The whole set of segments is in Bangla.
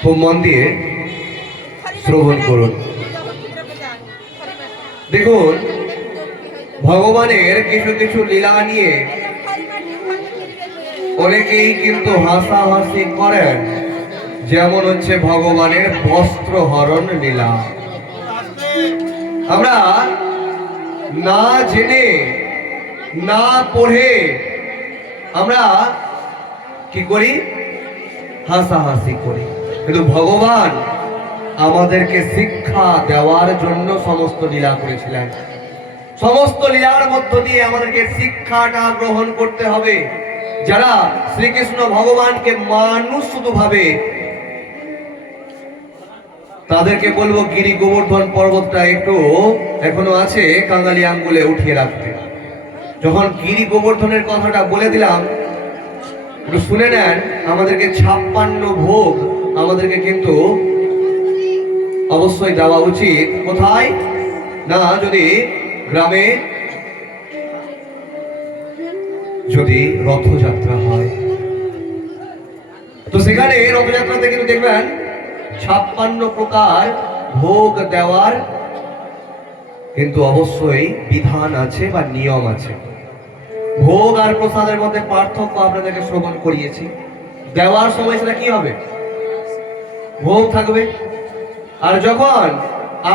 খুব মন দিয়ে শ্রবণ করুন। দেখুন, ভগবানের কিছু কিছু লীলা নিয়ে অনেকেই কিন্তু হাসাহাসি করেন। যেমন হচ্ছে ভগবানের বস্ত্র হরণ লীলা। আমরা না জেনে না পড়ে আমরা কি করি? হাসাহাসি করি। কিন্তু ভগবান আমাদেরকে শিক্ষা দেওয়ার জন্য সমস্ত লীলা করেছিলেন। সমস্ত লীলার মধ্য দিয়ে আমাদেরকে শিক্ষাটা গ্রহণ করতে হবে। যারা শ্রীকৃষ্ণ ভগবানকে মানুষ শুধু ভাবে, তাদেরকে বলবো গিরি গোবর্ধন পর্বতটা একটু এখনো আছে কাঙালি আঙ্গুলে উঠিয়ে রাখতে। যখন গিরি গোবর্ধনের কথাটা বলে দিলাম, একটু শুনে নেন। আমাদেরকে 56 ভোগ আমাদেরকে কিন্তু অবশ্যই দেওয়া উচিত। কোথায় না, যদি গ্রামে যদি রথযাত্রা হয়, তো সেখানে রথযাত্রাতে কিন্তু দেখবেন 56 প্রকার ভোগ দেওয়ার কিন্তু অবশ্যই বিধান আছে বা নিয়ম আছে। ভোগ আর প্রসাদের মধ্যে পার্থক্য আপনাদেরকে শ্রবণ করিয়েছি। দেওয়ার সময় সেটা কি হবে? ভোগ থাকবে। আর যখন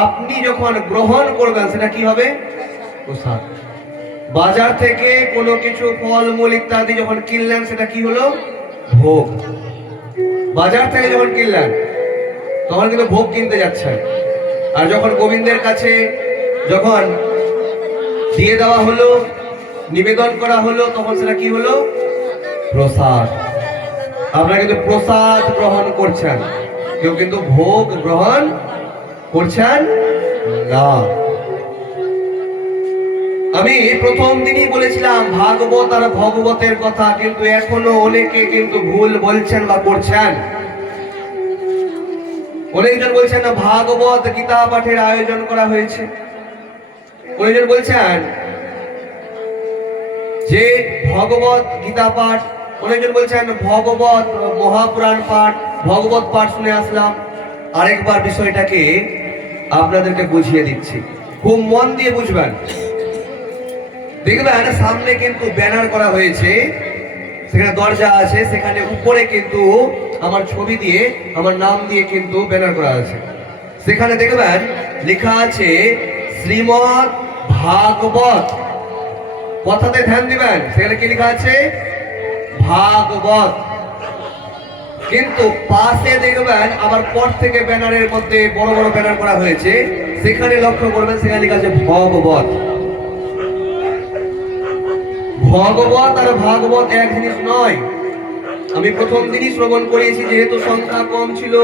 আপনি গ্রহণ করবেন সেটা কি হবে? প্রসাদ। বাজার থেকে কোনো কিছু ফলমূল ইত্যাদি যখন কিনলেন সেটা কি হলো? ভোগ। বাজার থেকে যখন কিনলেন তখন কিন্তু ভোগ কিনতে যাচ্ছেন। আর যখন গোবিন্দের কাছে যখন দিয়ে দেওয়া হলো, নিবেদন করা হলো, তখন সেটা কি হলো? প্রসাদ। আপনারা কিন্তু প্রসাদ গ্রহণ করছেন, কেউ কিন্তু ভোগ গ্রহণ করছেন না। আমি প্রথম দিনই বলেছিলাম ভাগবত আর ভগবতের কথা, কিন্তু এখনো অনেকে কিন্তু ভুল বলছেন বা করছেন। অনেকজন বলছেন না ভাগবত গীতা পাঠের আয়োজন করা হয়েছে। অনেকজন বলছেন যে ভগবত গীতা পাঠ, অনেকজন বলছেন ভগবত মহাপুরাণ পাঠ, ভগবত পাঠ শুনে আসলাম। আরেকবার বিষয়টাকে আপনাদেরকে বুঝিয়ে দিচ্ছি, খুব মন দিয়ে বুঝবেন। দেখবেন সামনে কিন্তু ব্যানার করা হয়েছে, সেখানে দরজা আছে, সেখানে উপরে কিন্তু আমার ছবি দিয়ে, আমার নাম দিয়ে কিন্তু ব্যানার করা আছে। সেখানে দেখবেন লেখা আছে শ্রীমদ্ ভাগবত। কথাতে ধ্যান দিবেন, সেখানে কি লেখা আছে? ভাগবত। কিন্তু পাশে দেখবেন আবার পর থেকে ব্যানারের মধ্যে বড় বড় ব্যানার করা হয়েছে, সেখানে লক্ষ্য করবেন সেখানে লেখা আছে ভগবত। ভগবত আর ভাগবত এক জিনিস নয়। আমি প্রথম দিনই শ্রবণ করিয়েছি, যেহেতু সংখ্যা কম ছিল,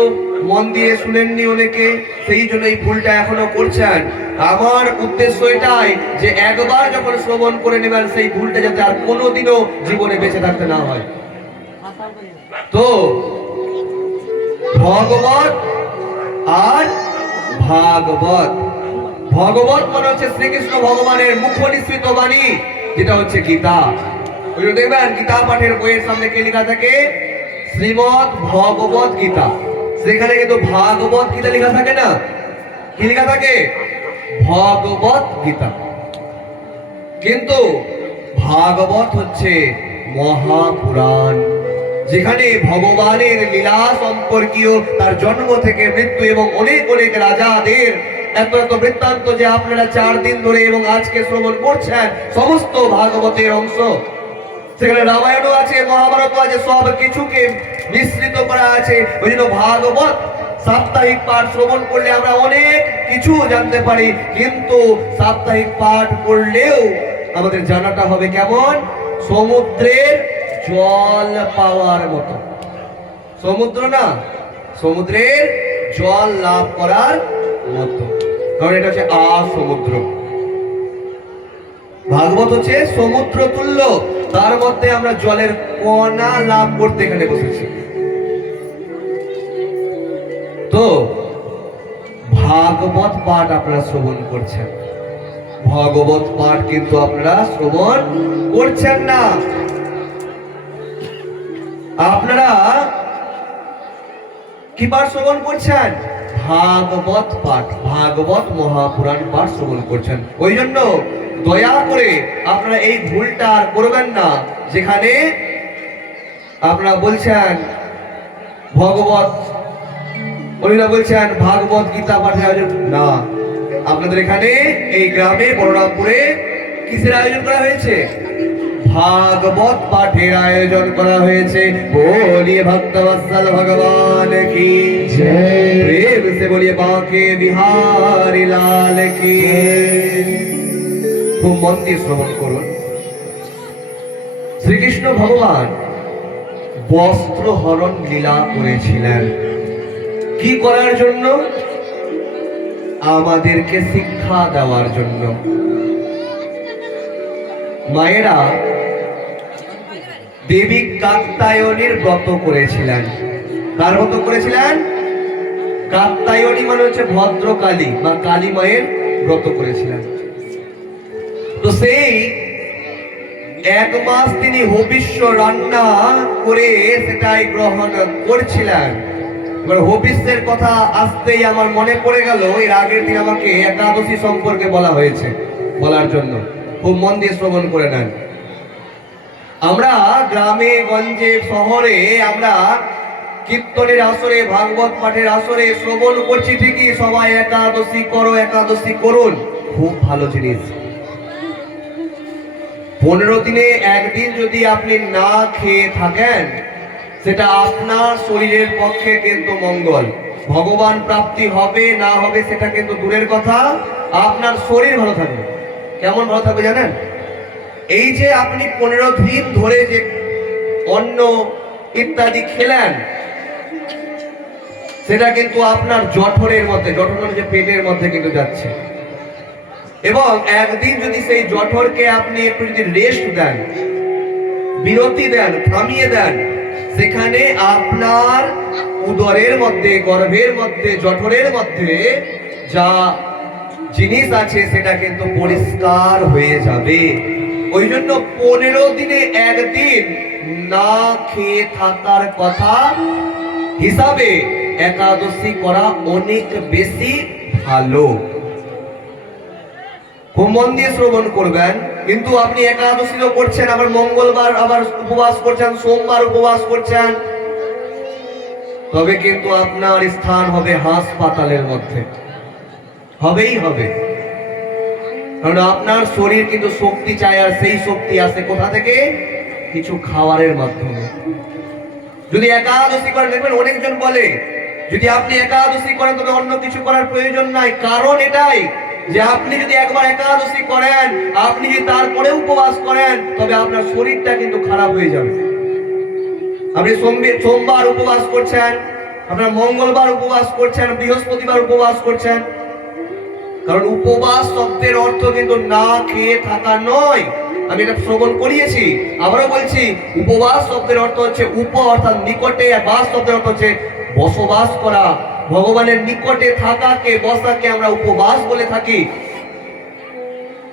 মন দিয়ে শুনেননি অনেকে, সেই জন্য এই ভুলটা এখনো করছেন। আমার উদ্দেশ্য এটাই যে একবার যখন শ্রবণ করে নেবেন, সেই ভুলটা যাতে আর কোনোদিনও জীবনে বেঁচে থাকতে না হয়। তো ভগবত আর ভাগবত। ভগবত মানে হচ্ছে শ্রীকৃষ্ণ ভগবানের মুখ নিঃসৃত বাণী, যেটা হচ্ছে গীতা। ওই দেখবেন গীতা পাঠের বইয়ের সামনে কি লেখা থাকে? শ্রীমদ্ ভগবত গীতা। সেখানে কিন্তু ভাগবত গীতা লেখা থাকে না, কি লেখা থাকে? ভগবত গীতা। কিন্তু ভাগবত হচ্ছে মহাপুরাণ, যেখানে ভগবানের লীলা সম্পর্কীয়, তার জন্ম থেকে মৃত্যু এবং অনেক অনেক রাজাদের এত এত বৃত্তান্ত যে আপনারা 4 দিন ধরে এবং আজকে শ্রবণ করছেন, সমস্ত ভাগবতের অংশ। সেখানে রামায়ণও আছে, মহাভারতও আছে, সব কিছুকে মিশ্রিত করা আছে। ওই জন্য ভাগবত সাপ্তাহিক পাঠ শ্রবণ করলে আমরা অনেক কিছু জানতে পারি, কিন্তু সাপ্তাহিক পাঠ করলেও আমাদের জানাটা হবে কেমন? সমুদ্রের জল পাওয়ার মতো। সমুদ্র না, সমুদ্রের জল লাভ করার মতো, কারণ এটা হচ্ছে সমুদ্র। ভাগবত হচ্ছে সমুদ্র তুল্য, তার মধ্যে আমরা জলের কণা লাভ করতে এখানে বসেছি। তো ভাগবত পাঠ আপনারা শ্রবণ করছেন, ভাগবত পাঠ কিন্তু আপনারা শ্রবণ করছেন না। আপনারা কি পাঠ শ্রবণ করছেন? ভাগবত পাঠ, ভাগবত মহাপুরাণ পাঠ শ্রবণ করছেন। ওই জন্য দয়া করে আপনারা এই ভুলটা আর করবেন না, যেখানে আপনারা বলছেন ভগবত, উনিরা বলছেন ভাগবত গীতা পাঠের আয়োজন। না, আপনাদের এখানে এই গ্রামে বলরামপুরে কিসের আয়োজন করা হয়েছে? ভাগবত পাঠের আয়োজন করা হয়েছে। बोलिए भक्तवत्सल भगवान की जय, प्रेम से बोलिए बांके बिहारी लाल की। খুব মন দিয়ে শ্রবণ করুন। শ্রীকৃষ্ণ ভগবান বস্ত্র হরণ লীলা করেছিলেন কি করার জন্য? আমাদেরকে শিক্ষা দেওয়ার জন্য। মায়েরা দেবী কাত্যায়নীর ব্রত করেছিলেন। কার ব্রত করেছিলেন? কাত্যায়নী মানে হচ্ছে ভদ্রকালী বা কালী মায়ের ব্রত করেছিলেন। তো সেই 1 মাস তিনি হবিষ্য রান্না করে সেটাই গ্রহণ করছিলেন। এবার হবিষ্যের কথা আসতেই আমার মনে পড়ে গেল, এর আগের দিন আমাকে একাদশী সম্পর্কে বলা হয়েছে, বলার জন্য খুব মন দিয়ে শ্রবণ করে নেন। আমরা গ্রামে গঞ্জে শহরে আমরা কীর্তনের আসরে, ভাগবত পাঠের আসরে শ্রবণ করছি ঠিকই, সবাই একাদশী করো, একাদশী করুন, খুব ভালো জিনিস। 15 দিনে একদিন যদি আপনি না খেয়ে থাকেন, সেটা আপনার শরীরের পক্ষে কিন্তু মঙ্গল। ভগবান প্রাপ্তি হবে না হবে সেটা কিন্তু দূরের কথা, আপনার শরীর ভালো থাকবে। কেমন ভালো থাকবে জানেন? এই যে আপনি 15 দিন ধরে যে অন্ন ইত্যাদি খেলেন, সেটা কিন্তু আপনার জঠরের মধ্যে, জঠর মানে যে পেটের মধ্যে কিন্তু যাচ্ছে। এবং একদিন যদি সেই জঠরকে আপনি একটু যদি রেস্ট দেন, বিরতি দেন, থামিয়ে দেন, সেখানে আপনার উদরের মধ্যে, গর্ভের মধ্যে, জঠরের মধ্যে যা জিনিস আছে সেটা কিন্তু পরিষ্কার হয়ে যাবে। ওই জন্য 15 দিনে একদিন না খেয়ে থাকার কথা হিসাবে একাদশী করা অনেক বেশি ভালো। খুব মন দিয়ে শ্রবণ করবেন। কিন্তু আপনি একাদশীও করছেন, আবার মঙ্গলবার আবার উপবাস করছেন, সোমবার উপবাস করছেন, তবে কিন্তু আপনার স্থান হবে হাসপাতালের মধ্যে, হবেই হবে। কারণ আপনার শরীর কিন্তু শক্তি চায়, আর সেই শক্তি আসে কোথা থেকে? কিছু খাবারের মাধ্যমে। যদি একাদশী করেন, দেখবেন অনেকজন বলে যদি আপনি একাদশী করেন তবে অন্য কিছু করার প্রয়োজন নাই। কারণ এটাই যে আপনি যদি একবার একাদশী করেন, আপনি যদি তারপরে উপবাস করেন, তবে আপনার শরীরটা কিন্তু খারাপ হয়ে যাবে। আপনি সোমবার উপবাস করছেন, আপনার মঙ্গলবার উপবাস করছেন, বৃহস্পতিবার উপবাস করছেন। কারণ উপবাস শব্দের অর্থ কিন্তু না খেয়ে থাকা নয়। আমি এটা শ্রবণ করিয়েছি, আবারও বলছি, উপবাস শব্দের অর্থ হচ্ছে উপ অর্থাৎ নিকটে, আর বাস শব্দের অর্থ হচ্ছে বসবাস করা। ভগবানের নিকটে থাকাকে, বসাকে আমরা উপবাস বলে থাকি।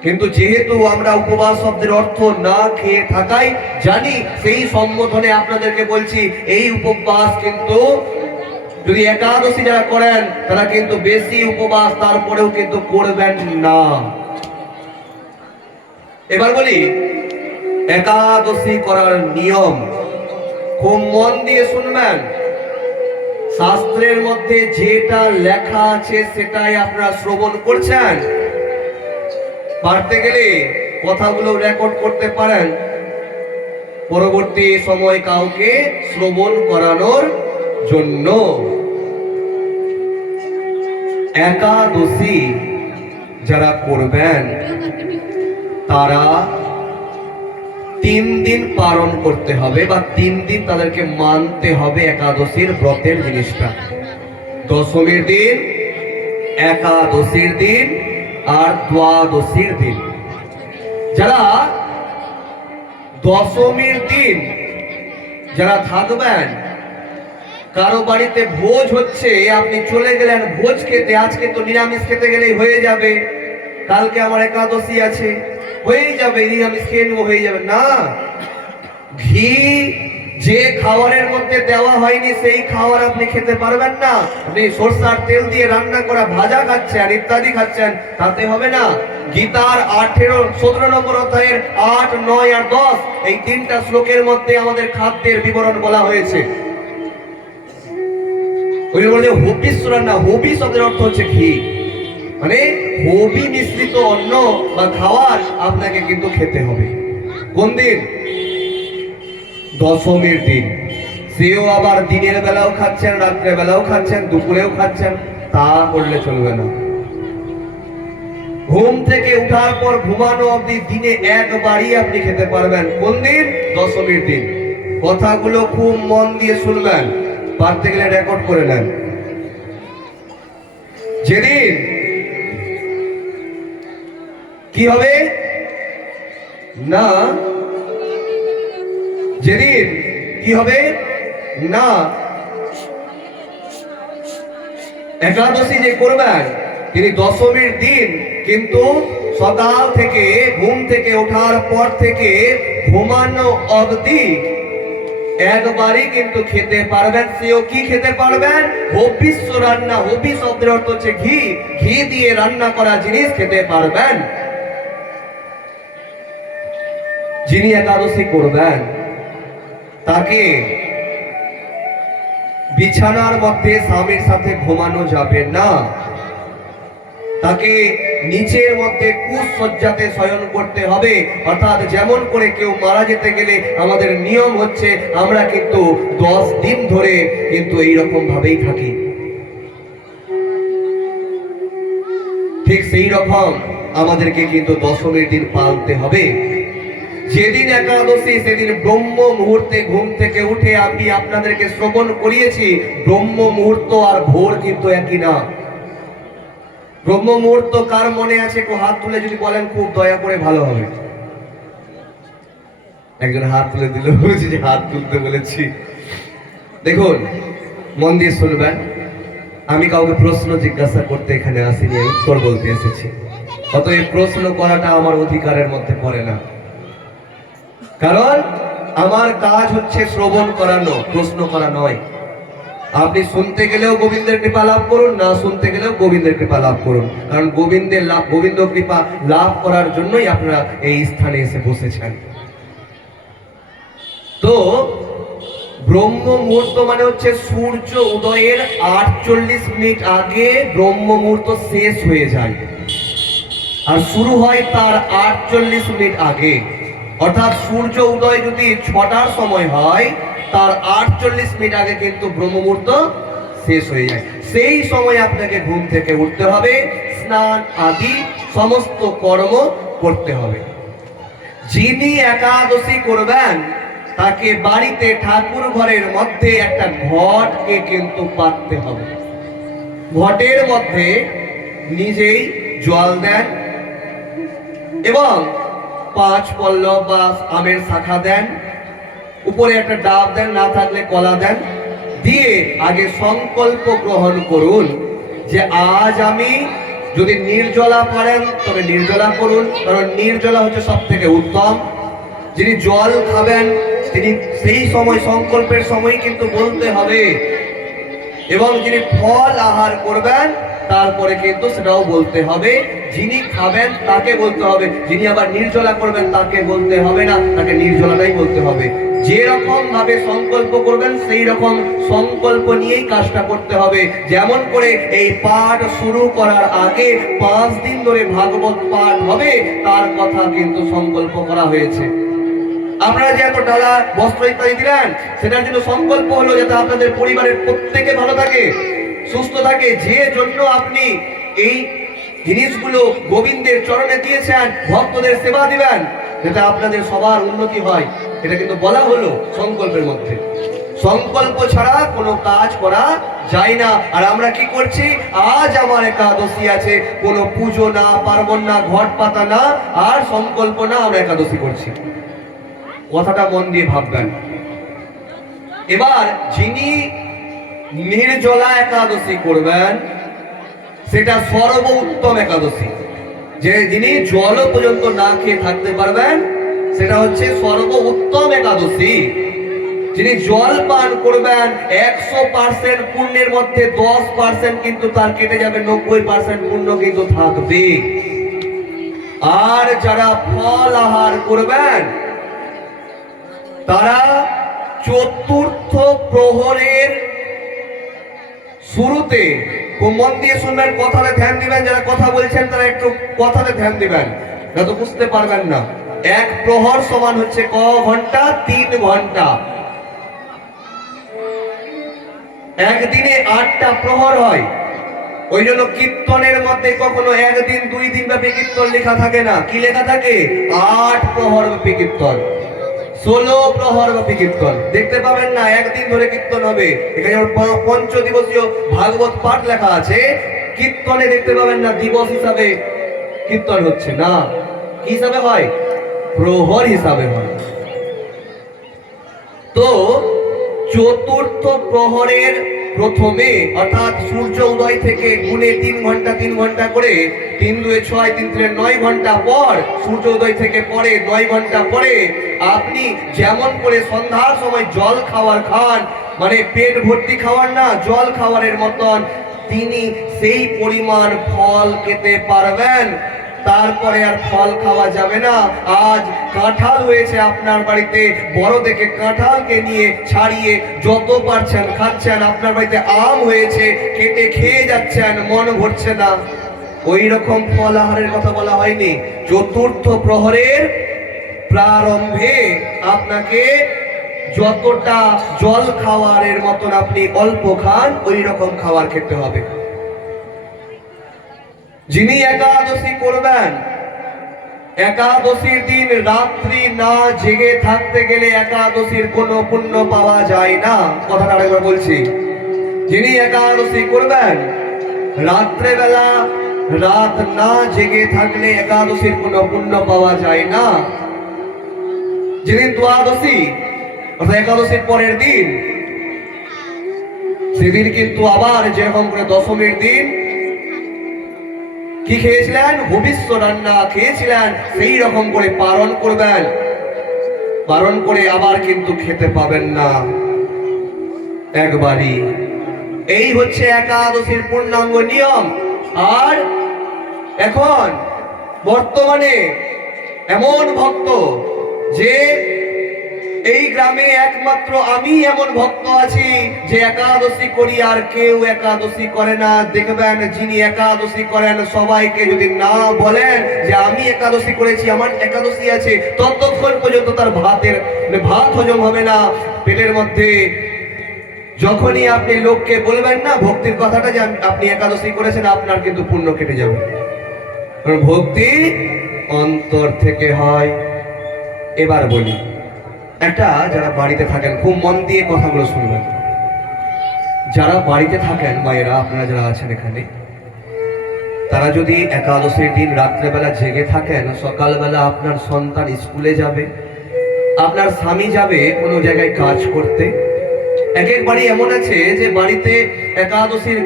কিন্তু যেহেতু আমরা উপবাস শব্দের অর্থ না খেয়ে থাকাই জানি, সেই সম্বোধনে আপনাদেরকে বলছি এই উপবাস কিন্তু যদি একাদশী যারা করেন তারা কিন্তু বেশি উপবাস তারপরেও কিন্তু করবেন না। এবার বলি একাদশী করার নিয়ম, খুব মন দিয়ে শুনবেন। শাস্ত্রের মধ্যে যেটা লেখা আছে সেটাই আপনারা শ্রবণ করছেন। পারতে গেলে কথাগুলো রেকর্ড করতে পারেন, পরবর্তী সময় কাউকে শ্রবণ করানোর জন্য। একাদশী যারা করবেন তারা 3 দিন পালন করতে হবে, বা 3 দিন তাদেরকে মানতে হবে একাদশীর ব্রতের জিনিসটা। দশমীর দিন, একাদশীর দিন আর দ্বাদশীর দিন। যারা দশমীর দিন যারা থাকবেন, কারো বাড়িতে ভোজ হচ্ছে, আপনি চলে গেলেন ভোজ খেতে, আজকে তো নিরামিষ খেতে গেলেই হয়ে যাবে, কালকে আমার একাদশী আছে, হয়েই যাবে, নিরামিষ খেয়ে নেবো, হয়ে যাবে না। ঘি যে খাবারের মধ্যে দেওয়া হয়নি সেই খাবার আপনি খেতে পারবেন না। আপনি সরষার তেল দিয়ে রান্না করা ভাজা খাচ্ছেন, ইত্যাদি খাচ্ছেন, তাতে হবে না। গীতার 17 নম্বর অধ্যায়ের 8, 9 আর 10 এই তিনটা শ্লোকের মধ্যে আমাদের খাদ্যের বিবরণ বলা হয়েছে। ওই বলে হবিস রান্না, হবি শব্দের অর্থ হচ্ছে ঘি, মানে হবি মিশ্রিত অন্ন বা খাবার আপনাকে কিন্তু খেতে হবে। কোন দিন? দশমীর দিন। সেও আবার দিনের বেলাও খাচ্ছেন, রাত্রে বেলাও খাচ্ছেন, দুপুরেও খাচ্ছেন, তা করলে চলবে না। ঘুম থেকে উঠার পর ঘুমানো অবধি দিনে একবারই আপনি খেতে পারবেন। কোন দিন? দশমীর দিন। কথাগুলো খুব মন দিয়ে শুনবেন, পারতে গেলে রেকর্ড করে নেন। যেদিন কি হবে না, যেদিন কি হবে না, একাদশী যে করবেন তিনি দশমীর দিন কিন্তু সকাল থেকে ঘুম থেকে ওঠার পর থেকে ঘুমানো অবধি একবারই কিন্তু খেতে পারবেন। সেও কি খেতে পারবেন? হবিষ্য রান্না। হবি শব্দের অর্থ হচ্ছে ঘি, ঘি দিয়ে রান্না করা জিনিস খেতে পারবেন। যিনি একাদশী করবেন তাকে বিছানার মধ্যে স্বামীর সাথে ঘুমানো যাবে না, তাকে নিচের মধ্যে কুশয্যাতে শয়ন করতে হবে। অর্থাৎ যেমন করে কেউ মারা যেতে গেলে আমাদের নিয়ম হচ্ছে আমরা কিন্তু 10 দিন ধরে কিন্তু এইরকম ভাবেই থাকি, ঠিক সেই রকম আমাদেরকে কিন্তু দশমীর দিন পালতে হবে। যেদিন একাদশী সেদিন ব্রহ্ম মুহূর্তে ঘুম থেকে উঠে আমি আপনাদেরকে শ্রবণ করিয়েছি, ব্রহ্ম মুহূর্ত আর ভোর কিন্তু একই না। ব্রহ্ম মুহূর্ত কার মনে আছে? একটু হাত তুলে যদি বলেন খুব দয়া করে ভালো হবে। একজন হাত তুলে দিল, যে হাত তুলতে বলেছি। দেখুন, মন দিয়ে শুনবেন, আমি কাউকে প্রশ্ন জিজ্ঞাসা করতে এখানে আসিনি, আমি উত্তর বলতে এসেছি। অতএব প্রশ্ন করাটা আমার অধিকারের মধ্যে পড়ে না, কারণ আমার কাজ হচ্ছে শ্রবণ করানো, প্রশ্ন করা নয়। আপনি শুনতে গেলেও গোবিন্দের কৃপা লাভ করুন, না শুনতে গেলেও গোবিন্দের কৃপা লাভ করুন, কারণ গোবিন্দ কৃপা লাভ করার জন্যই আপনারা এই স্থানে এসে বসেছেন। তো ব্রহ্ম মুহূর্ত মানে হচ্ছে সূর্য উদয়ের 48 মিনিট আগে ব্রহ্ম মুহূর্ত শেষ হয়ে যায়, আর শুরু হয় তার 48 মিনিট আগে। অর্থাৎ সূর্য উদয় যদি 6টার সময় হয়, তার 48 মিনিট আগে কিন্তু ব্রহ্ম মুহূর্ত শেষ হয়ে যায়। সেই সময় আপনাকে ঘুম থেকে উঠতে হবে, স্নান আদি সমস্ত কর্ম করতে হবে। যিনি একাদশী করবেন তাকে বাড়িতে ঠাকুর ঘরের মধ্যে একটা ঘটকে কিন্তু পাততে হবে। ঘটের মধ্যে নিজেই জল দেন এবং 5 পল্লব বা আমের শাখা দেন, উপরে একটা ডাব দেন, না থাকলে কলা দেন, দিয়ে আগে সংকল্প গ্রহণ করুন যে আজ আমি, যদি নির্জলা পারেন তবে নির্জলা করুন, কারণ নির্জলা হচ্ছে সব থেকে উত্তম। যিনি জল খাবেন তিনি সেই সময় সংকল্পের সময় কিন্তু বলতে হবে, এবং যিনি ফল আহার করবেন তারপরে কিন্তু সেটাও বলতে হবে। যিনি খাবেন তাকে বলতে হবে, যিনি আবার নির্জলা করবেন তাকে বলতে হবে না, তাকে নির্জলাটাই বলতে হবে। যে রকম ভাবে সংকল্প করবেন সেই রকম সংকল্প নিয়েই কাজটা করতে হবে। যেমন করে এই পাঠ শুরু করার আগে 5 দিন ধরে ভাগবত পাঠ হবে, তার কথা কিন্তু সংকল্প করা হয়েছে। আপনারা যে এত ডালা বস্ত্র ইত্যাদি দিলেন, সেটার জন্য সংকল্প হলো যাতে আপনাদের পরিবারের প্রত্যেকে ভালো থাকে, সুস্থ থাকে, যে জন্য আপনি এই জিনিসগুলো গোবিন্দের চরণে দিয়েছেন, ভক্তদের সেবা দিবেন, যাতে আপনাদের সবার উন্নতি হয়। এটা কিন্তু বলা হলো সংকল্পের মধ্যে। সংকল্প ছাড়া কোনো কাজ করা যায় না। আর আমরা কি করছি? আজ আমার একাদশী আছে, কোনো পুজো না, পার্বণ না, ঘট পাতা না, আর সংকল্প না, আমরা একাদশী করছি। কথাটা মন দিয়ে ভাববেন। এবার যিনি নির্জলা একাদশী করবেন সেটা সর্বোত্তম একাদশী, যে যিনি জল পর্যন্ত না খেয়ে থাকতে পারবেন, সেটা হচ্ছে সর্বোত্তম একাদশী। যিনি জল পান করবেন 100% পুণ্যের মধ্যে 10% কিন্তু তার কেটে যাবে, 90% পুণ্য কিন্তু থাকবে। আর যারা ফল আহার করবেন তারা চতুর্থ প্রহরের শুরুতে, মন দিয়ে শুনবেন, কথাতে ধ্যান দিবেন, যারা কথা বলছেন তারা একটু কথাতে ধ্যান দিবেন, না তো বুঝতে পারবেন না। এক প্রহর সমান হচ্ছে ক ঘন্টা? 3 ঘন্টা। একদিনে 8টা প্রহর হয়। ওই জন্য কীর্তনের মধ্যে কখনো একদিন 2 দিন ব্যাপী কীর্তন লেখা থাকে না। কি লেখা থাকে? 8 প্রহর ব্যাপী কীর্তন, 16 প্রহর ব্যাপী কীর্তন দেখতে পাবেন না। একদিন ধরে কীর্তন হবে। এখানে পঞ্চদিবসীয় ভাগবত পাঠ লেখা আছে, কীর্তনে দেখতে পাবেন না দিবস হিসাবে কীর্তন হচ্ছে না। কি হিসাবে হয়? প্রহর হিসাবে হয়। তো চতুর্থ প্রহরের প্রথমে, অর্থাৎ সূর্য উদয় থেকে গুণে 3 ঘন্টা 3 ঘন্টা করে, 3 2 6 3 3 9 ঘন্টা পর, সূর্য উদয় থেকে পরে 9 ঘন্টা পরে আপনি যেমন করে সন্ধ্যার সময় জল খাওয়ার খান, মানে পেট ভর্তি খাওয়ার না, জল খাওয়ারের মতন তিনি সেই পরিমাণ ফল খেতে পারবেন। তারপরে আর ফল খাওয়া যাবে না। আজ কাঁঠাল হয়েছে আপনার বাড়িতে, বড় দেখে কাঁঠালকে নিয়ে ছাড়িয়ে যত পারছেন খাচ্ছেন। আপনার বাড়িতে আম হয়েছে, কেটে খেয়ে যাচ্ছেন, মন ভরছে না। ওই রকম ফল আহারের কথা বলা হয়নি। চতুর্থ প্রহরের প্রারম্ভে আপনাকে যতটা জল খাওয়ারের মতন আপনি অল্প খান, ওই রকম খাবার খেতে হবে। যিনি একাদশী করবেন, একাদশীর দিন রাত্রি না জেগে থাকতে গেলে একাদশীর কোনো পুণ্য পাওয়া যায় না। কথাটা আরেকবার বলছি, যিনি একাদশী করবেন রাত্রে বেলা রাত না জেগে থাকলে একাদশীর কোনো পুণ্য পাওয়া যায় না। যেদিন দ্বাদশী অর্থাৎ একাদশীর পরের দিন, সেদিন কিন্তু আবার যেরকম করে দশমীর দিন কি খেয়েছিলেন? ভবিষ্য রান্না খেয়েছিলেন, সেই রকম করে পালন করবেন। পালন করে আবার কিন্তু খেতে পাবেন না একবারই। এই হচ্ছে একাদশীর পূর্ণাঙ্গ নিয়ম। আর এখন বর্তমানে এমন ভক্ত, যে এই গ্রামে একমাত্র আমি এমন ভক্ত আছি যে একাদশী করি, আর কেউ একাদশী করে না। দেখবেন যিনি একাদশী করেন সবাইকে যদি না বলেন যে আমি একাদশী করেছি, আমার একাদশী আছে, ততক্ষণ পর্যন্ত তার ভাত হজম হবে না পেটের মধ্যে। যখনই আপনি লোককে বলবেন না ভক্তির কথাটা যে আপনি একাদশী করেছেন, আপনার কিন্তু পুণ্য কেটে যাবে। কারণ ভক্তি অন্তর থেকে হয়। এবার বলি, একটা যারা বাড়িতে থাকেন খুব মন দিয়ে কথাগুলো শুনবেন। যারা বাড়িতে থাকেন মায়েরা, আপনারা যারা আছেন এখানে, তারা যদি একাদশীর দিন রাত্রেবেলা জেগে থাকেন, সকালবেলা আপনার সন্তান স্কুলে যাবে, আপনার স্বামী যাবে কোনো জায়গায় কাজ করতে। এক এক বাড়ি এমন আছে যে বাড়িতে একাদশীর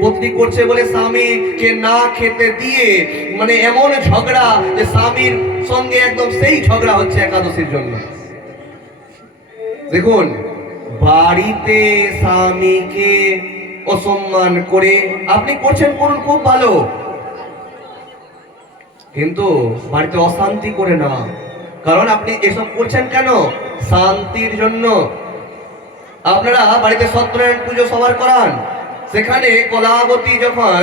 পত্নী করছে বলে স্বামীকে না খেতে দিয়ে, মানে এমন ঝগড়া যে স্বামীর সঙ্গে একদম সেই ঝগড়া হচ্ছে একাদশীর জন্য। দেখুন, বাড়িতে স্বামীকে অসম্মান করে আপনি করছেন, করুন, খুব ভালো, কিন্তু বাড়িতে অশান্তি করে না। কারণ আপনি এসব করছেন কেন? শান্তির জন্য। আপনারা বাড়িতে সত্যনারায়ণ পুজো সবার করান, সেখানে কলাবতী যখন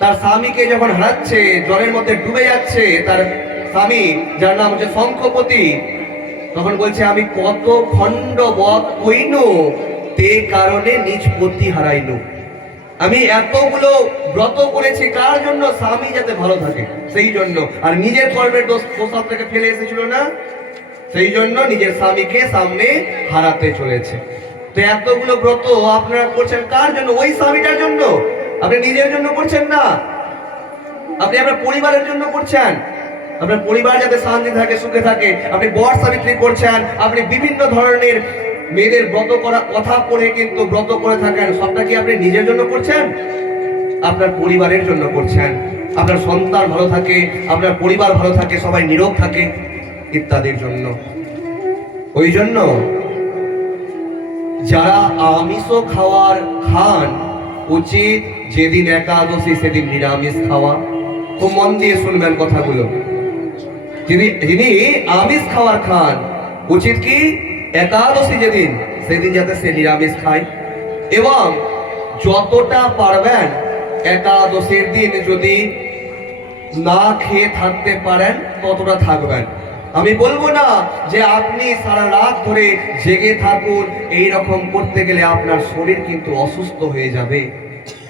তার স্বামীকে যখন হারাচ্ছে, জলের মধ্যে ডুবে যাচ্ছে তার স্বামী, যার নাম হচ্ছে শঙ্খপতি, তখন বলছে আমি কত খণ্ডবধ কইনু, তে কারণে নিজ পতি হারাইনু। আমি এতগুলো ব্রত করেছি কার জন্য? স্বামী যাতে ভালো থাকে সেই জন্য। আর নিজের কর্মের দোষ প্রসাদ থেকে ফেলে এসেছিল না, সেই জন্য নিজের স্বামীকে সামনে হারাতে চলেছে। তো এতগুলো ব্রত আপনারা করছেন কার জন্য? ওই স্বামীটার জন্য। আপনি নিজের জন্য করছেন না, আপনি আপনার পরিবারের জন্য করছেন। আপনার পরিবার যাতে শান্তি থাকে, সুখে থাকে। আপনি বর সাবিত্রী করছেন, আপনি বিভিন্ন ধরনের মেয়েদের ব্রত করা কথা পড়ে কিন্তু ব্রত করে থাকেন, সবটা কি আপনি নিজের জন্য করছেন? আপনার পরিবারের জন্য করছেন। আপনার সন্তান ভালো থাকে, আপনার পরিবার ভালো থাকে, সবাই নীরব থাকে ইত্যাদির জন্য। ওই জন্য যারা আমিষও খান উচিত যেদিন একাদশী সেদিন নিরামিষ খাওয়া। খুব মন দিয়ে শুনবেন কথাগুলো। যিনি আমিষ খান উচিত কি একাদশী যেদিন সেদিন যাতে সে নিরামিষ খায়, এবং যতটা পারবেন একাদশীর দিন যদি না খেয়ে থাকতে পারেন ততটা থাকবেন। আমি বলবো না যে আপনি সারা রাত ধরে জেগে থাকুন, এই রকম করতে গেলে আপনার শরীর কিন্তু অসুস্থ হয়ে যাবে।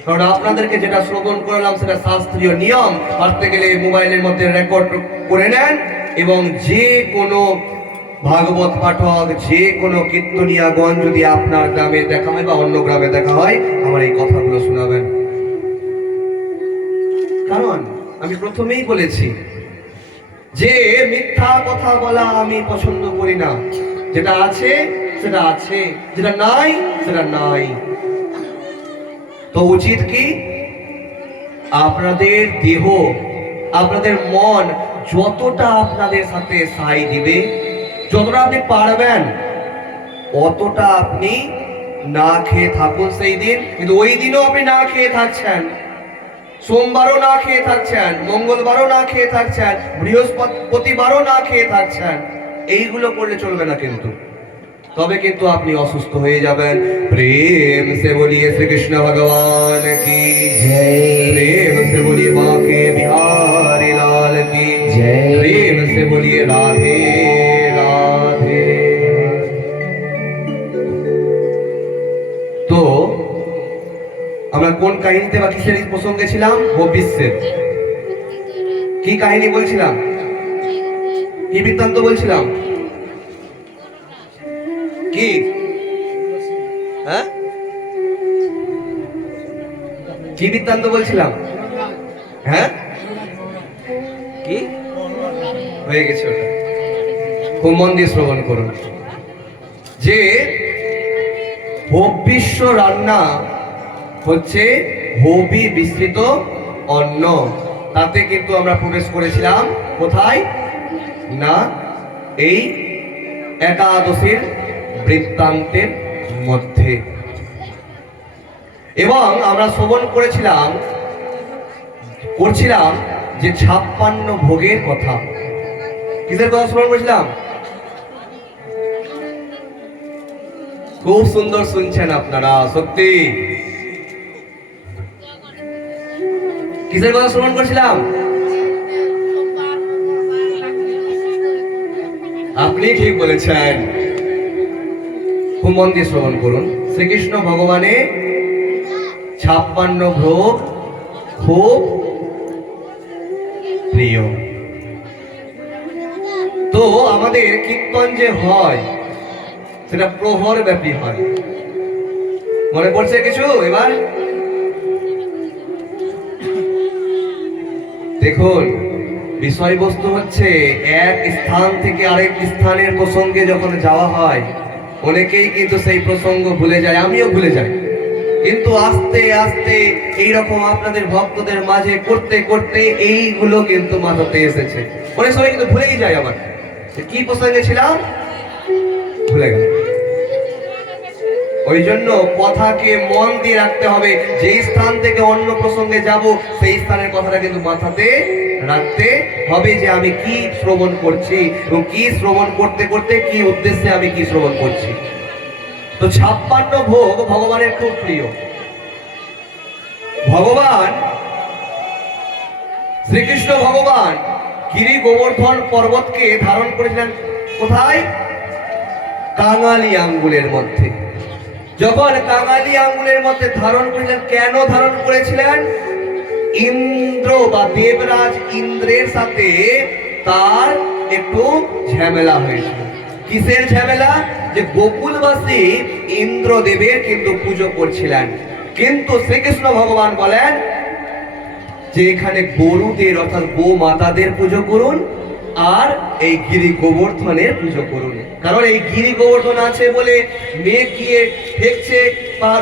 কারণ আপনাদেরকে যেটা শ্রবণ করলাম সেটা শাস্ত্রীয় নিয়ম। পারতে গেলে মোবাইলের মধ্যে রেকর্ড করে নেন, এবং যে কোনো ভাগবত পাঠক, যে কোনো কীর্তনিয়াগণ যদি আপনার গ্রামে দেখা হয় বা অন্য গ্রামে দেখা হয়, আমার এই কথাগুলো শোনাবেন। কারণ আমি প্রথমেই বলেছি যে মিথ্যা কথা বলা আমি পছন্দ করি না। যেটা আছে সেটা আছে, যেটা নাই সেটা নাই। তো উচিত কি আপনাদের দেহ, আপনাদের মন যতটা আপনাদের সাথে সাই দিবে, যতটা আপনি পারবেন অতটা আপনি না খেয়ে থাকুন সেই দিন। কিন্তু ওই দিনও আপনি না খেয়ে থাকছেন, সোমবারও না খেয়ে থাকছেন, মঙ্গলবারও না খেয়ে থাকছেন, বৃহস্পতিবারও না খেয়ে থাকছেন, এইগুলো করলে চলবে না কিন্তু। তবে কিন্তু আপনি অসুস্থ হয়ে যাবেন। প্রেম সে বলিয়ে শ্রীকৃষ্ণ ভগবান কি জয়, প্রেম সে বলিয়ে বাঁকে বিহারি লাল কি জয়, প্রেম সে বলিয়ে রাধে রাধে। তো আমরা কোন কাহিনীতে বা কিসের প্রসঙ্গে ছিলাম? ভবিষ্যের কি কাহিনী বলছিলাম, কি বৃত্তান্ত বলছিলাম, কি কি বৃত্তান্ত বলছিলাম? হ্যাঁ, কি হয়ে গেছে ওটা? খুব মন দিয়ে শ্রবণ করুন যে ভবিষ্য রান্না হচ্ছে হবি বিস্তৃত অন্ন। তাতে কিন্তু আমরা প্রবেশ করেছিলাম কোথায় না, এই একাদশীর বৃত্তান্তের মধ্যে। এবং আমরা শ্রবণ করছিলাম যে 56 ভোগের কথা। কিসের কথা শ্রবণ করেছিলাম? খুব সুন্দর শুনছেন আপনারা, সত্যি। কিসের কথা শ্রবণ করছিলাম? আপনি ঠিক বলেছেন। খুব মন দিয়ে শ্রবণ করুন। শ্রীকৃষ্ণ ভগবানের 56 ভোগ খুব প্রিয়। তো আমাদের কীর্তন যে হয় সেটা প্রহর ব্যাপী হয়। মনে পড়ছে কিছু? এবার দেখুন, বিষয়বস্তু হচ্ছে এক স্থান থেকে আরেক স্থানের প্রসঙ্গে যখন যাওয়া হয়, অনেকেই কিন্তু সেই প্রসঙ্গ ভুলে যায়, আমিও ভুলে যাই। কিন্তু আস্তে আস্তে এইরকম আপনাদের ভক্তদের মাঝে করতে করতে এইগুলো কিন্তু মাথাতে এসেছে। অনেক সময় কিন্তু ভুলেই যায়, আবার কি প্রসঙ্গে ছিলাম ভুলে গেল। ওই জন্য কথাকে মন দিয়ে রাখতে হবে। যেই স্থান থেকে অন্য প্রসঙ্গে যাব সেই স্থানের কথাটা কিন্তু মাথাতে রাখতে হবে, যে আমি কি শ্রবণ করছি এবং কি শ্রবণ করতে করতে কি উদ্দেশ্যে আমি কি শ্রবণ করছি। তো 56 ভোগ ভগবানের খুব প্রিয়। ভগবান শ্রীকৃষ্ণ ভগবান গিরি গোবর্ধন পর্বতকে ধারণ করেছিলেন কোথায়? কাঙালি আঙ্গুলের মধ্যে। যখন কাঙালি আঙ্গুলের মধ্যে ধারণ করেছিলেন, কেন ধারণ করেছিলেন? ইন্দ্র বা দেবরাজ ইন্দ্রের সাথে তার একটু ঝামেলা হয়েছিল। কিসের ঝামেলা? যে গোকুলবাসী ইন্দ্রদেবের কিন্তু পুজো করছিলেন, কিন্তু শ্রীকৃষ্ণ ভগবান বলেন যে এখানে গরুদের অর্থাৎ গো মাতাদের পুজো করুন আর এই গিরি গোবর্ধনের পুজো করুন। কারণ এই গিরি গোবর্ধন আছে বলে মেঘ গিয়ে ফেকছে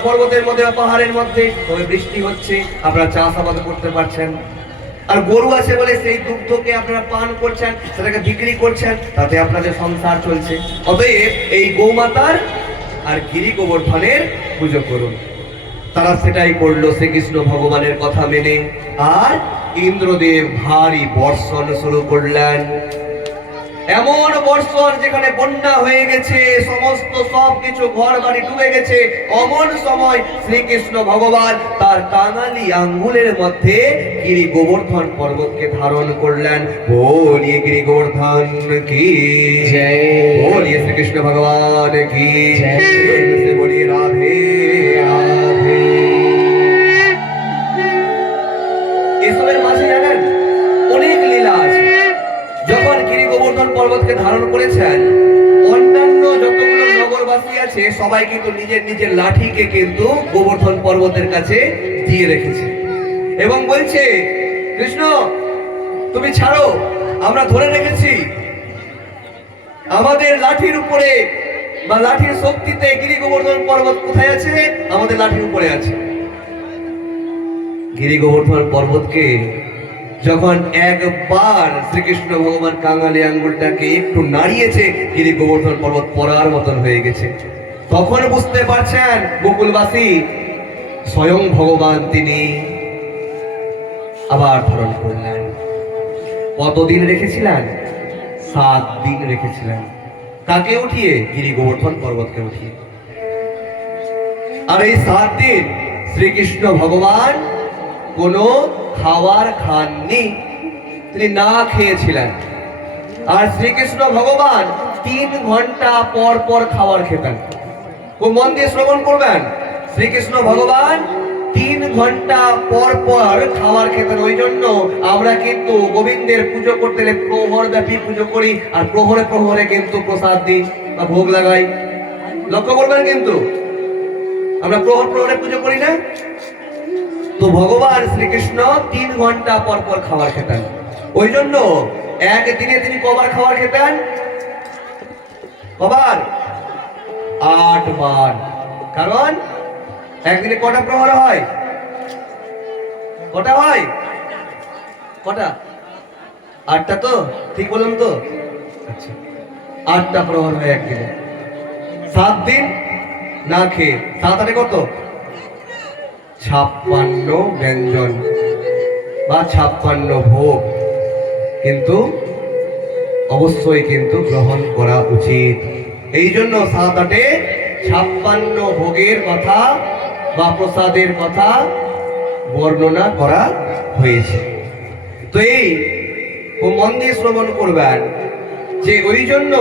পর্বতের মধ্যে বা পাহাড়ের মধ্যে, তবে বৃষ্টি হচ্ছে, আপনারা চাষাবাদ করতে পারছেন। আর গরু আছে বলে সেই দুগ্ধকে আপনারা পান করছেন, সেটাকে বিক্রি করছেন, তাতে আপনাদের সংসার চলছে। অতএব এই গৌমাতার আর গিরি গোবর্ধনের পুজো করুন। তারা সেটাই করলো শ্রীকৃষ্ণ ভগবানের কথা মেনে। আর ইন্দ্রদেব ভারী বর্ষণ শুরু করলেন, এমন বর্ষণ যেখানে বন্যা হয়ে গেছে, সমস্ত সবকিছু ঘর বাড়ি ডুবে গেছে। অমন সময় শ্রীকৃষ্ণ ভগবান তার কাঙালি আঙ্গুলের মধ্যে গিরি গোবর্ধন পর্বতকে ধারণ করলেন। বলিয়ে গিরি গোবর্ধন কি জয়, বলিয়ে শ্রীকৃষ্ণ ভগবান কি জয়, বলিয়ে রাধে রাধে। এসবের মাঝে জানেন অনেক লীলা আছে। যখন গিরি গোবর্ধন পর্বতকে ধারণ করেছেন, অন্যান্য যতগুলো নগরবাসী আছে সবাই কিন্তু নিজের নিজের লাঠিকে কিন্তু গোবর্ধন পর্বতের কাছে দিয়ে রেখেছে এবং বলছে, কৃষ্ণ তুমি ছাড়ো, আমরা ধরে রেখেছি, আমাদের লাঠির উপরে বা লাঠির শক্তিতে গিরি গোবর্ধন পর্বত কোথায় আছে? আমাদের লাঠির উপরে আছে। গিরি গোবর্ধন পর্বতকে যখন একবার শ্রীকৃষ্ণ ভগবান কাঙালি আঙ্গুলটাকে একটু নাড়িয়েছে, গিরি গোবর্ধন পর্বত পড়ার মতন হয়ে গেছে। তখন বুঝতে পারছেন গোকুলবাসী, স্বয়ং ভগবান তিনি আবার ধারণ করলেন। কতদিন রেখেছিলেন? 7 দিন রেখেছিলেন। কাকে উঠিয়ে? গিরি গোবর্ধন পর্বতকে উঠিয়ে। আর এই 7 দিন শ্রীকৃষ্ণ ভগবান কোনো খাবার খাননি, তিনি না খেয়েছিলেন। আর শ্রীকৃষ্ণ ভগবান 3 ঘন্টা পর পর খাবার খেতেন। খুব মন দিয়ে শ্রবণ করবেন, শ্রীকৃষ্ণ ভগবান 3 ঘন্টা পর পর খাবার খেতেন। ওই জন্য আমরা কিন্তু গোবিন্দের পুজো করতে গেলে প্রহর ব্যাপী পুজো করি, আর প্রহরে প্রহরে কিন্তু প্রসাদ দিই বা ভোগ লাগাই। লক্ষ্য করবেন, কিন্তু আমরা প্রহর প্রহরে পুজো করি না। তো ভগবান শ্রীকৃষ্ণ 3 ঘন্টা পর পর খাবার খেতেন। ওই জন্য একদিনে তিনি কবার খাবার খেতেন? কবার? 8 বার। কারণ একদিনে কটা প্রহর হয়? কটা হয়? কটা? 8টা তো? ঠিক বললাম তো? আচ্ছা, 8টা প্রহর হয় একদিনে। 7 দিন না খেয়ে, 7 8 কত? 56 ব্যঞ্জন বা 56 ভোগ কিন্তু অবশ্যই কিন্তু গ্রহণ করা উচিত। এই জন্য 7 8 56 ভোগের কথা বা প্রসাদের কথা বর্ণনা করা হয়েছে। তো এই মন দিয়ে শ্রবণ করবেন যে ওই জন্য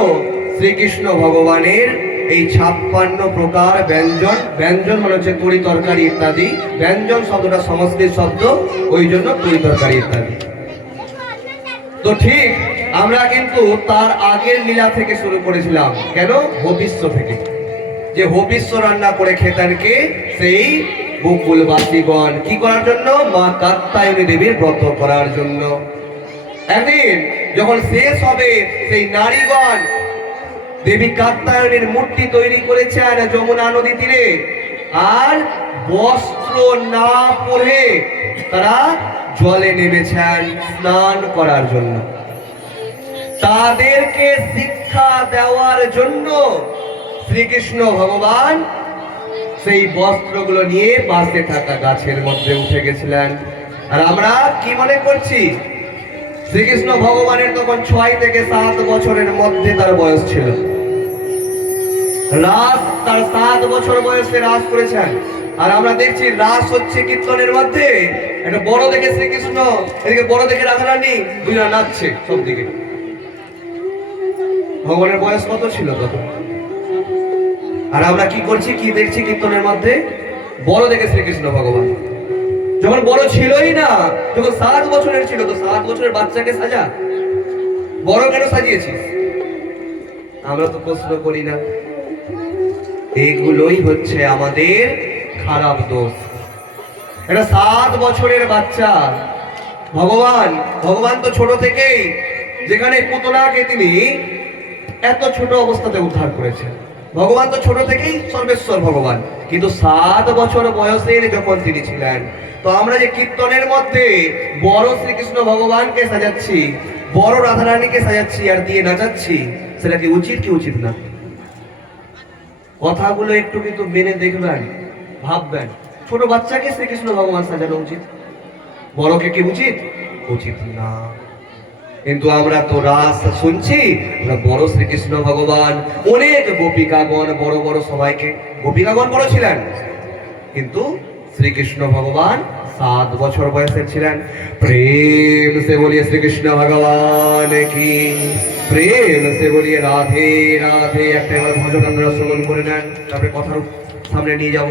শ্রীকৃষ্ণ ভগবানের এই 56 প্রকার ব্যঞ্জন, ব্যঞ্জন মানে হচ্ছে তরি তরকারি ইত্যাদি, ব্যঞ্জন শব্দটা সংস্কৃত শব্দ, ওই জন্য তরি তরকারি ইত্যাদি। তো ঠিক আমরা কিন্তু তার আগের লীলা থেকে শুরু করেছিলাম। কেন? হবিষ্য থেকে, যে হবিষ্য রান্না করে খেতেন কে? সেই গোকুলবাসীগণ। কি করার জন্য? মা কাত্যায়নী দেবীর ব্রত করার জন্য। একদিন যখন শেষ হবে, সেই নারীগণ দেবী কাত্যায়নীর মূর্তি তৈরি করেছেন যমুনা নদী তীরে, আর বস্ত্র না পরে তারা জলে নেমেছেন স্নান করার জন্য। তাদেরকে শিক্ষা দেওয়ার জন্য শ্রীকৃষ্ণ ভগবান সেই বস্ত্রগুলো নিয়ে পাশে থাকা গাছের মধ্যে উঠে গেছিলেন। আর আমরা কি মনে করছি? শ্রীকৃষ্ণ ভগবানের তখন 6 থেকে 7 বছরের মধ্যে তার বয়স ছিল। রাস তার 7 বছর বয়সে রাস করেছেন। আর আমরা দেখছি রাস হচ্ছে কীর্তনের মধ্যে একটা বড় দেখে শ্রীকৃষ্ণ, এদিকে বড় দেখে রাধারানী, দুইজন নাচছে সব দিকে। ভগবানের বয়স কত ছিল তখন? আর আমরা কি করছি, কি দেখছি কীর্তনের মধ্যে? বড় দেখে শ্রীকৃষ্ণ ভগবান যখন বড় ছিলই না, যখন 7 বছরের ছিল, তো 7 বছরের বাচ্চাকে সাজা, বড় কেন সাজিয়েছিস? আমরা তো প্রশ্ন করি না। এগুলোই হচ্ছে আমাদের খারাপ দোষ। এটা 7 বছরের বাচ্চা। ভগবান তো ছোট থেকেই, যেখানে পুতনাকে তিনি এত ছোট অবস্থাতে উদ্ধার করেছেন, ভগবান তো ছোট থেকেই সর্বেশ্বর ভগবান। কিন্তু 7 বছর বয়সের যখন তিনি ছিলেন, তো আমরা যে কীর্তনের মধ্যে বড় শ্রীকৃষ্ণ ভগবানকে সাজাচ্ছি, বড় রাধারানীকে সাজাচ্ছি আর দিয়ে নাচাচ্ছি, সেটা কি উচিত কি উচিত না? কথাগুলো একটু কিন্তু মেনে দেখবেন, ভাববেন। ছোট বাচ্চাকে শ্রীকৃষ্ণ ভগবান সাজানো উচিত, বড়কে কি উচিত? উচিত না। কিন্তু আমরা তো রাস শুনছি, আমরা বড় শ্রীকৃষ্ণ ভগবান অনেক গোপিকাগণ বড় বড় সবাইকে, গোপিকাগণ বড় ছিলেন, কিন্তু শ্রীকৃষ্ণ ভগবান 7 বছর বয়সের ছিলেন। প্রেম সে বলিয়ে শ্রীকৃষ্ণ ভগবান কি, প্রেম সে বলিয়ে রাধে রাধে। একটা এবার ভজন আমরা শ্রবণ করে নেন, তারপরে কথার সামনে নিয়ে যাব।